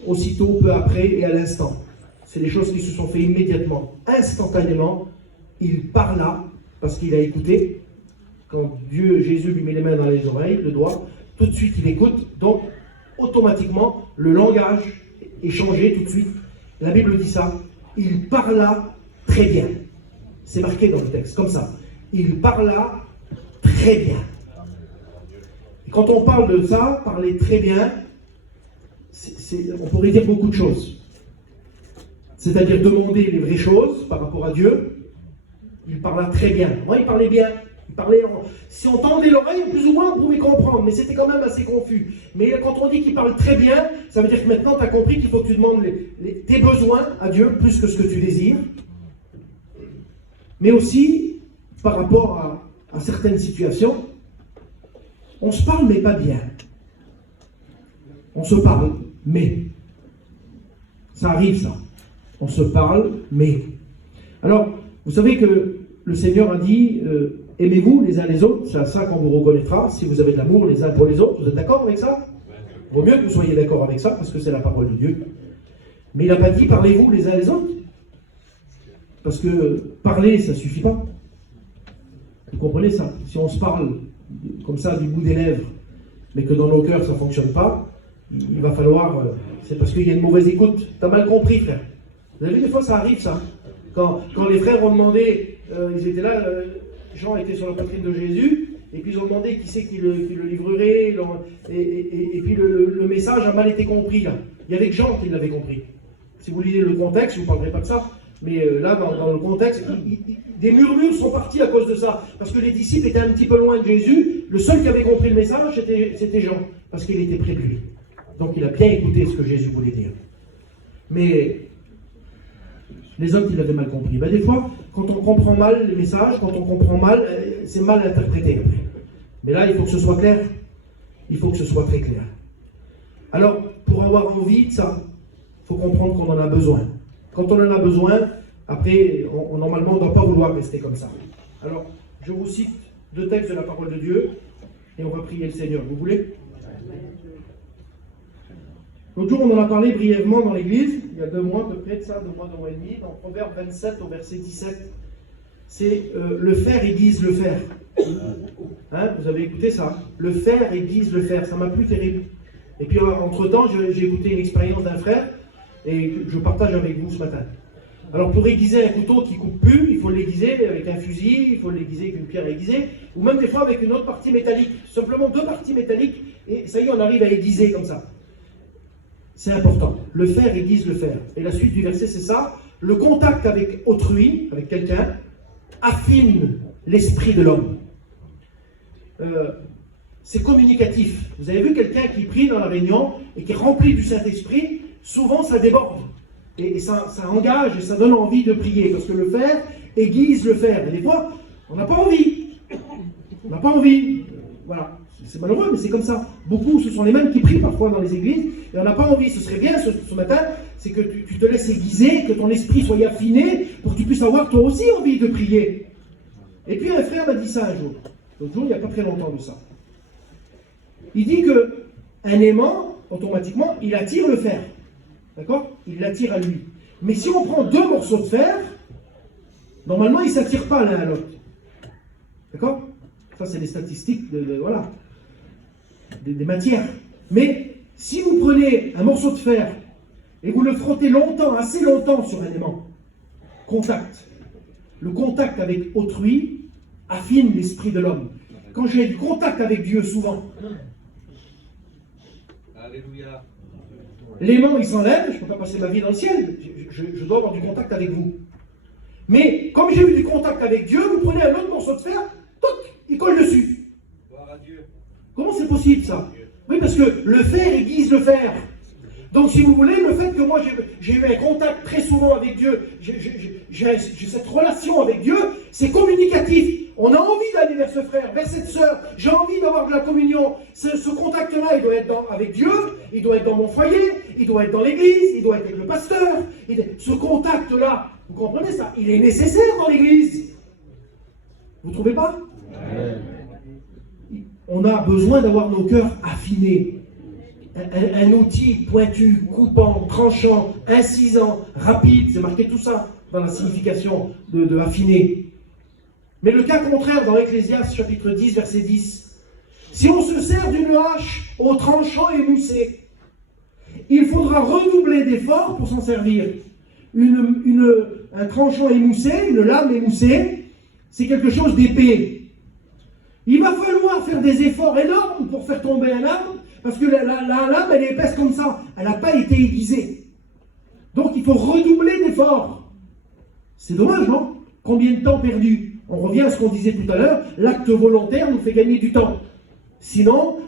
aussitôt, peu après et à l'instant. C'est des choses qui se sont faites immédiatement, instantanément. Il parla, parce qu'il a écouté. Quand Jésus lui met les mains dans les oreilles, le doigt, tout de suite il écoute. Donc, automatiquement, le langage est changé tout de suite. La Bible dit ça. Il parla très bien. C'est marqué dans le texte, comme ça. Il parla très bien. Et quand on parle de ça, parler très bien, on pourrait dire beaucoup de choses. C'est-à-dire demander les vraies choses par rapport à Dieu. Il parla très bien. Moi, il parlait bien. Si on tendait l'oreille, plus ou moins, on pouvait comprendre, mais c'était quand même assez confus. Mais quand on dit qu'il parle très bien, ça veut dire que maintenant, tu as compris qu'il faut que tu demandes tes besoins à Dieu, plus que ce que tu désires. Mais aussi, par rapport à certaines situations, on se parle, mais pas bien. On se parle, mais. Ça arrive, ça. On se parle, mais. Alors, vous savez que le Seigneur a dit... aimez-vous les uns les autres, c'est à ça qu'on vous reconnaîtra, si vous avez de l'amour les uns pour les autres. Vous êtes d'accord avec ça? Il vaut mieux que vous soyez d'accord avec ça, parce que c'est la parole de Dieu. Mais il n'a pas dit parlez-vous les uns les autres. Parce que parler, ça ne suffit pas. Vous comprenez ça? Si on se parle comme ça du bout des lèvres, mais que dans nos cœurs ça ne fonctionne pas, il va falloir... c'est parce qu'il y a une mauvaise écoute. Tu as mal compris, frère. Vous avez vu, des fois ça arrive, ça. Quand les frères ont demandé, ils étaient là... Jean était sur la poitrine de Jésus, et puis ils ont demandé qui c'est qui le livrerait, et puis le message a mal été compris là. Il y avait que Jean qui l'avait compris. Si vous lisez le contexte, vous ne parlerez pas de ça, mais là dans le contexte, des murmures sont partis à cause de ça, parce que les disciples étaient un petit peu loin de Jésus. Le seul qui avait compris le message, c'était Jean, parce qu'il était près de lui. Donc il a bien écouté ce que Jésus voulait dire. Mais les autres, ils l'avaient mal compris. Ben, des fois, quand on comprend mal les messages, quand on comprend mal, c'est mal interprété après. Mais là, il faut que ce soit clair. Il faut que ce soit très clair. Alors, pour avoir envie de ça, il faut comprendre qu'on en a besoin. Quand on en a besoin, après, normalement, on ne doit pas vouloir rester comme ça. Alors, je vous cite 2 textes de la parole de Dieu, et on va prier le Seigneur. Vous voulez? L'autre jour, on en a parlé brièvement dans l'église, il y a 2 mois, à peu près de ça, 2 mois et demi, dans Proverbe 27 au verset 17. C'est le faire aiguise le fer. Hein, vous avez écouté ça? Le fer aiguise le fer, ça m'a plu terrible. Et puis, entre-temps, j'ai écouté une expérience d'un frère, et que je partage avec vous ce matin. Alors, pour aiguiser un couteau qui ne coupe plus, il faut l'aiguiser avec un fusil, il faut l'aiguiser avec une pierre aiguisée, ou même des fois avec une autre partie métallique. Simplement 2 parties métalliques, et ça y est, on arrive à aiguiser comme ça. C'est important. Le fer aiguise le fer. Et la suite du verset, c'est ça. Le contact avec autrui, avec quelqu'un, affine l'esprit de l'homme. C'est communicatif. Vous avez vu quelqu'un qui prie dans la réunion et qui est rempli du Saint-Esprit, souvent ça déborde. Et ça engage et ça donne envie de prier. Parce que le fer aiguise le fer. Et des fois, on n'a pas envie. On n'a pas envie. Voilà. C'est malheureux, mais c'est comme ça. Beaucoup, ce sont les mêmes qui prient parfois dans les églises, et on n'a pas envie. Ce serait bien ce matin, c'est que tu te laisses aiguiser, que ton esprit soit affiné, pour que tu puisses avoir toi aussi envie de prier. Et puis un frère m'a dit ça un jour. L'autre jour, il n'y a pas très longtemps de ça. Il dit qu'un aimant, automatiquement, il attire le fer. D'accord? Il l'attire à lui. Mais si on prend 2 morceaux de fer, normalement, ils ne s'attirent pas l'un à l'autre. D'accord? Ça, c'est des statistiques voilà, des matières. Mais si vous prenez un morceau de fer et vous le frottez longtemps, assez longtemps sur un aimant, contact. Le contact avec autrui affine l'esprit de l'homme. Quand j'ai du contact avec Dieu, souvent, Alléluia. L'aimant, il s'enlève, je ne peux pas passer ma vie dans le ciel, je dois avoir du contact avec vous. Mais comme j'ai eu du contact avec Dieu, vous prenez un autre morceau de fer, toc, il colle dessus. Gloire à Dieu. Comment c'est possible ça? Oui, parce que le fer aiguise le fer. Donc si vous voulez, le fait que moi j'ai eu un contact très souvent avec Dieu, j'ai cette relation avec Dieu, c'est communicatif. On a envie d'aller vers ce frère, vers cette sœur, j'ai envie d'avoir de la communion. Ce contact-là, il doit être avec Dieu, il doit être dans mon foyer, il doit être dans l'église, il doit être avec le pasteur. Ce contact-là, vous comprenez ça? Il est nécessaire dans l'église. Vous ne trouvez pas? On a besoin d'avoir nos cœurs affinés. Un outil pointu, coupant, tranchant, incisant, rapide, c'est marqué tout ça dans la signification de affiner. Mais le cas contraire dans Ecclésiaste chapitre 10, verset 10. Si on se sert d'une hache au tranchant émoussé, il faudra redoubler d'efforts pour s'en servir. Un tranchant émoussé, une lame émoussée, c'est quelque chose d'épais. Il va falloir faire des efforts énormes pour faire tomber un arbre, parce que la lame, elle est épaisse comme ça. Elle n'a pas été aiguisée. Donc il faut redoubler d'efforts. C'est dommage, non? Combien de temps perdu? On revient à ce qu'on disait tout à l'heure, l'acte volontaire nous fait gagner du temps. Sinon,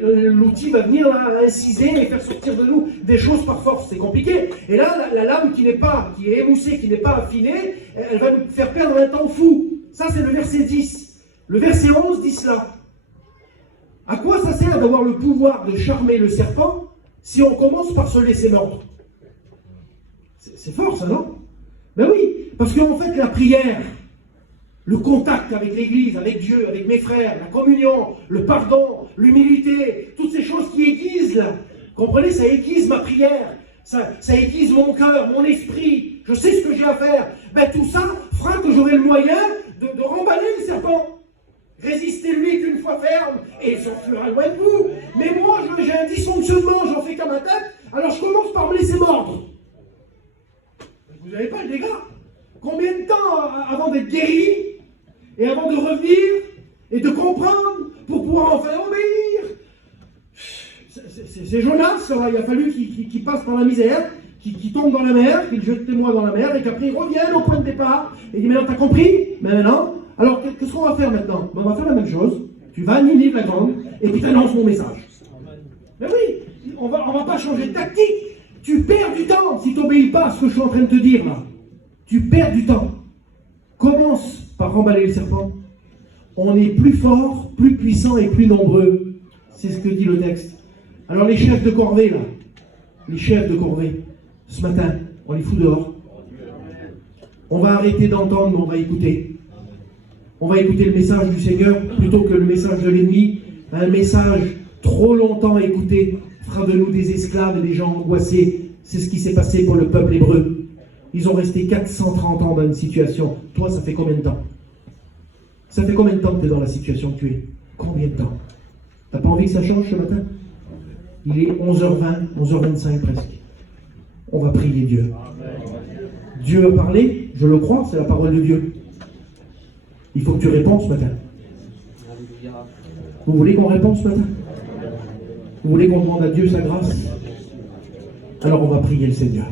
l'outil va venir inciser et faire sortir de nous des choses par force. C'est compliqué. Et là, la lame qui est émoussée, qui n'est pas affinée, elle va nous faire perdre un temps fou. Ça, c'est le verset 10. Le verset 11 dit cela. À quoi ça sert d'avoir le pouvoir de charmer le serpent si on commence par se laisser mordre? C'est fort ça, non? Ben oui, parce qu'en fait la prière, le contact avec l'Église, avec Dieu, avec mes frères, la communion, le pardon, l'humilité, toutes ces choses qui aiguisent là, comprenez, ça aiguise ma prière, ça aiguise mon cœur, mon esprit, je sais ce que j'ai à faire. Ben tout ça fera que j'aurai le moyen de remballer le serpent. Résistez-lui qu'une fois ferme, et il s'enfuira loin de vous. Mais moi, j'ai un dysfonctionnement, j'en fais qu'à ma tête, alors je commence par me laisser mordre. Vous n'avez pas le dégât. Combien de temps avant d'être guéri, et avant de revenir, et de comprendre, pour pouvoir enfin obéir? C'est Jonas, là, il a fallu qu'il passe par la misère, qu'il tombe dans la mer, qu'il jette moi dans la mer, et qu'après il revienne au point de départ, et il dit, maintenant t'as compris? Mais maintenant, alors qu'est-ce qu'on va faire maintenant? On va faire la même chose, tu vas à Ninive la grande, et puis tu annonces mon message. Mais oui, on va pas changer de tactique, tu perds du temps si tu n'obéis pas à ce que je suis en train de te dire là. Tu perds du temps. Commence par remballer le serpent. On est plus fort, plus puissant et plus nombreux. C'est ce que dit le texte. Alors les chefs de corvée là, les chefs de corvée, ce matin, on les fout dehors. On va arrêter d'entendre, mais on va écouter. On va écouter le message du Seigneur plutôt que le message de l'ennemi. Un message trop longtemps écouté fera de nous des esclaves et des gens angoissés. C'est ce qui s'est passé pour le peuple hébreu. Ils ont resté 430 ans dans une situation. Toi, ça fait combien de temps? Ça fait combien de temps que tu es dans la situation que tu es? Combien de temps? T'as pas envie que ça change ce matin? Il est 11h20, 11h25 presque. On va prier Dieu. Dieu a parlé, je le crois, c'est la parole de Dieu. Il faut que tu répondes ce matin. Vous voulez qu'on réponde ce matin? Vous voulez qu'on demande à Dieu sa grâce? Alors on va prier le Seigneur.